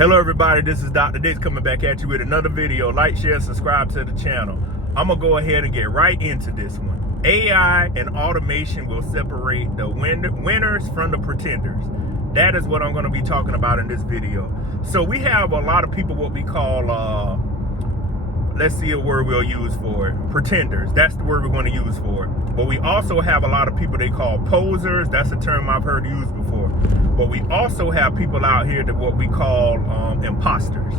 Hello everybody, this is Dr. Dix coming back at you with another video. Like, share, subscribe to the channel. I'm gonna go ahead and get right into this one. AI and automation will separate the winners from the pretenders. That is what I'm gonna be talking about in this video. So we have a lot of people what we call, let's see a word we'll use for it, pretenders. That's the word we're gonna use for it. But we also have a lot of people they call posers. That's a term I've heard used before. But we also have people out here that what we call imposters.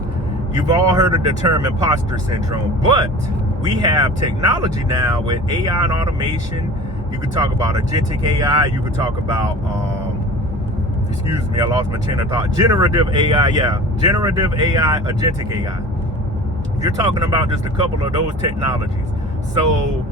You've all heard of the term imposter syndrome, but we have technology now with AI and automation. You could talk about agentic AI. You could talk about, excuse me, I lost my chain of thought. Generative AI, yeah. Generative AI, agentic AI. You're talking about just a couple of those technologies. So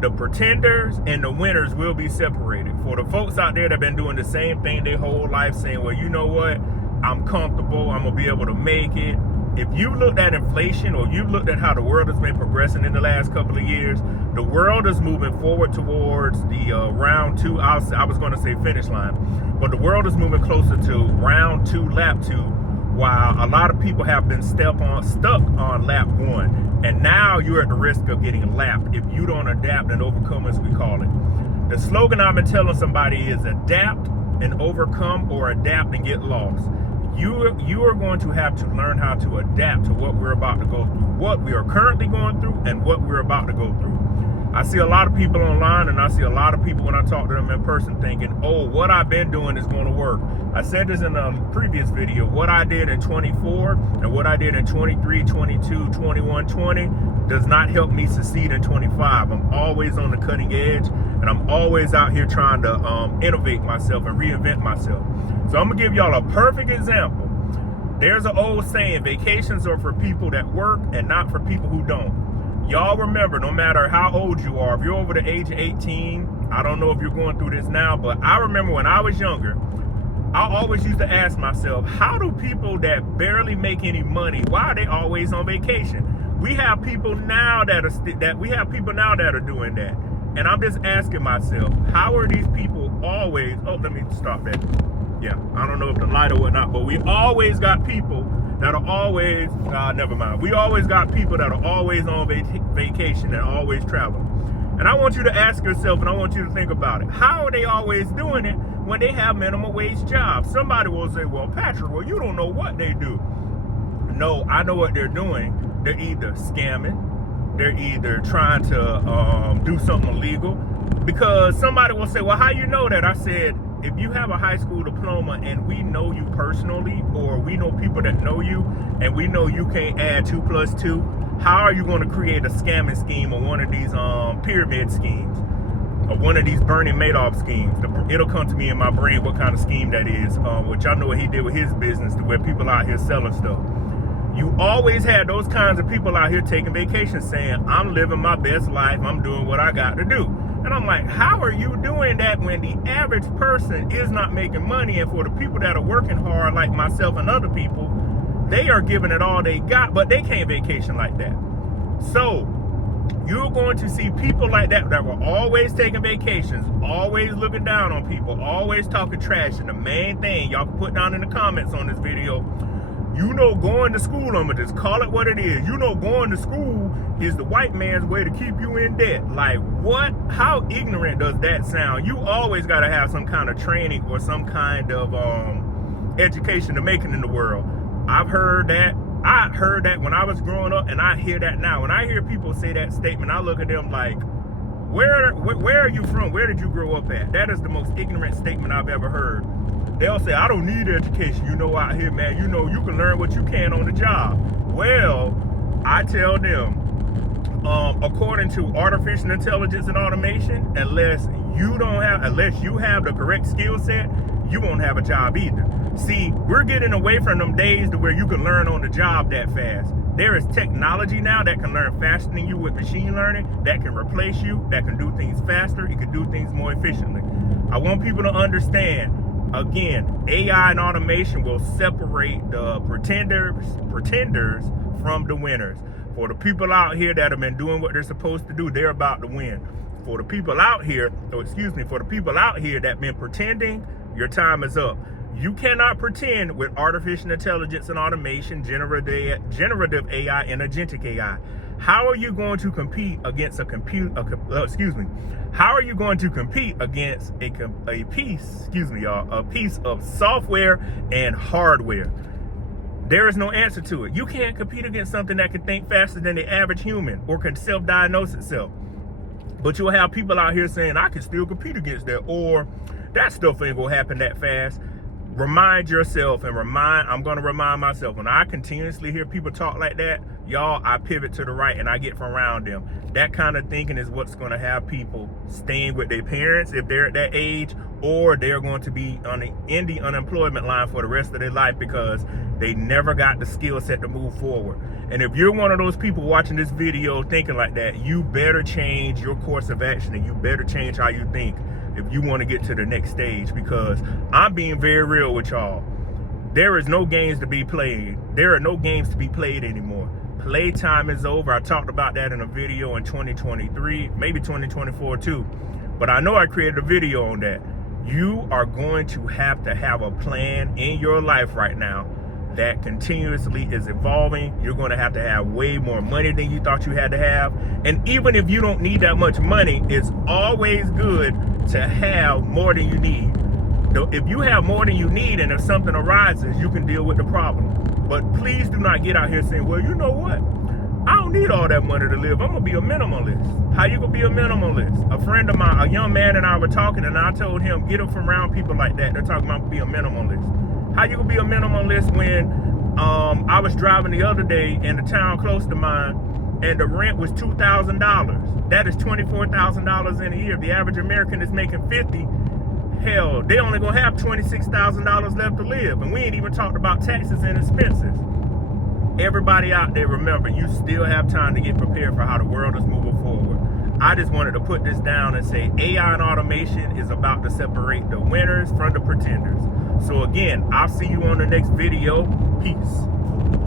the pretenders and the winners will be separated. For the folks out there that have been doing the same thing their whole life, saying, well, you know what, I'm comfortable, I'm gonna be able to make it. If you looked at inflation, or you looked at how the world has been progressing in the last couple of years, the world is moving forward towards the round two, I was gonna say finish line, but the world is moving closer to round two, lap two, while a lot of people have been stuck on lap one. And now you're at the risk of getting lapped if you don't adapt and overcome, as we call it. The slogan I've been telling somebody is adapt and overcome, or adapt and get lost. You are going to have to learn how to adapt to what we're about to go through, what we are currently going through, and what we're about to go through. I see a lot of people online, and I see a lot of people when I talk to them in person thinking, oh, what I've been doing is going to work. I said this in a previous video. What I did in 24 and what I did in 23, 22, 21, 20 does not help me succeed in 25. I'm always on the cutting edge, and I'm always out here trying to innovate myself and reinvent myself. So I'm gonna give y'all a perfect example. There's an old saying, vacations are for people that work and not for people who don't. Y'all remember, no matter how old you are, if you're over the age of 18, I don't know if you're going through this now, but I remember when I was younger, I always used to ask myself, how do people that barely make any money, why are they always on vacation? We have people now that are doing that. And I'm just asking myself, how are these people always, oh, let me stop that. Yeah, I don't know if the light or whatnot, but we always got people that are always, never mind. We always got people that are always on vacation and always traveling. And I want you to ask yourself, and I want you to think about it. How are they always doing it when they have minimum wage jobs? Somebody will say, well, Patrick, well, you don't know what they do. No, I know what they're doing. They're either scamming, they're either trying to do something illegal. Because somebody will say, well, how you know that? I said, if you have a high school diploma and we know you personally, or we know people that know you, and we know you can't add 2 plus 2, how are you going to create a scamming scheme or one of these pyramid schemes, or one of these Bernie Madoff schemes? It'll come to me in my brain what kind of scheme that is, which I know what he did with his business, to where people out here selling stuff. You always had those kinds of people out here taking vacations saying, I'm living my best life, I'm doing what I got to do. And I'm like, how are you doing that when the average person is not making money? And for the people that are working hard, like myself and other people, they are giving it all they got, but they can't vacation like that. So you're going to see people like that were always taking vacations, always looking down on people, always talking trash. And the main thing y'all can put down in the comments on this video, you know, going to school, I'm gonna just call it what it is. You know, going to school is the white man's way to keep you in debt. Like, what? How ignorant does that sound? You always got to have some kind of training or some kind of education to make it in the world. I've heard that. I heard that when I was growing up, and I hear that now. When I hear people say that statement, I look at them like, where are you from? Where did you grow up at? That is the most ignorant statement I've ever heard. They'll say, I don't need education, you know, out here, man. You know, you can learn what you can on the job. Well, I tell them, according to artificial intelligence and automation, unless you have the correct skill set, you won't have a job either. See, we're getting away from them days to where you can learn on the job that fast. There is technology now that can learn faster than you with machine learning, that can replace you, that can do things faster, it can do things more efficiently. I want people to understand, again, AI and automation will separate the pretenders from the winners. For the people out here that have been doing what they're supposed to do, they're about to win. For the people out here, for the people out here that have been pretending, your time is up. You cannot pretend with artificial intelligence and automation, generative AI, and agentic AI. How are you going to compete against How are you going to compete against a piece of software and hardware? There is no answer to it. You can't compete against something that can think faster than the average human or can self-diagnose itself. But you'll have people out here saying, I can still compete against that, or that stuff ain't gonna happen that fast. Remind yourself, and I'm gonna remind myself, when I continuously hear people talk like that, y'all, I pivot to the right and I get from around them. That kind of thinking is what's gonna have people staying with their parents if they're at that age, or they're going to be in the unemployment line for the rest of their life because they never got the skill set to move forward. And if you're one of those people watching this video thinking like that, you better change your course of action and you better change how you think if you want to get to the next stage, because I'm being very real with y'all. There is no games to be played. There are no games to be played anymore. Playtime is over. I talked about that in a video in 2023, maybe 2024 too. But I know I created a video on that. You are going to have a plan in your life right now that continuously is evolving. You're going to have way more money than you thought you had to have. And even if you don't need that much money, it's always good to have more than you need. If you have more than you need and if something arises, you can deal with the problem. But please do not get out here saying, well, you know what? I don't need all that money to live. I'm going to be a minimalist. How you going to be a minimalist? A friend of mine, a young man and I were talking, and I told him, get up from around people like that. They're talking about being a minimalist. How you gonna be a minimalist when I was driving the other day in the town close to mine and the rent was $2,000. That is $24,000 in a year. The average American is making $50,000. Hell, they only gonna have $26,000 left to live, and we ain't even talked about taxes and expenses. Everybody out there, remember, you still have time to get prepared for how the world is moving forward. I just wanted to put this down and say AI and automation is about to separate the winners from the pretenders. So again, I'll see you on the next video. Peace.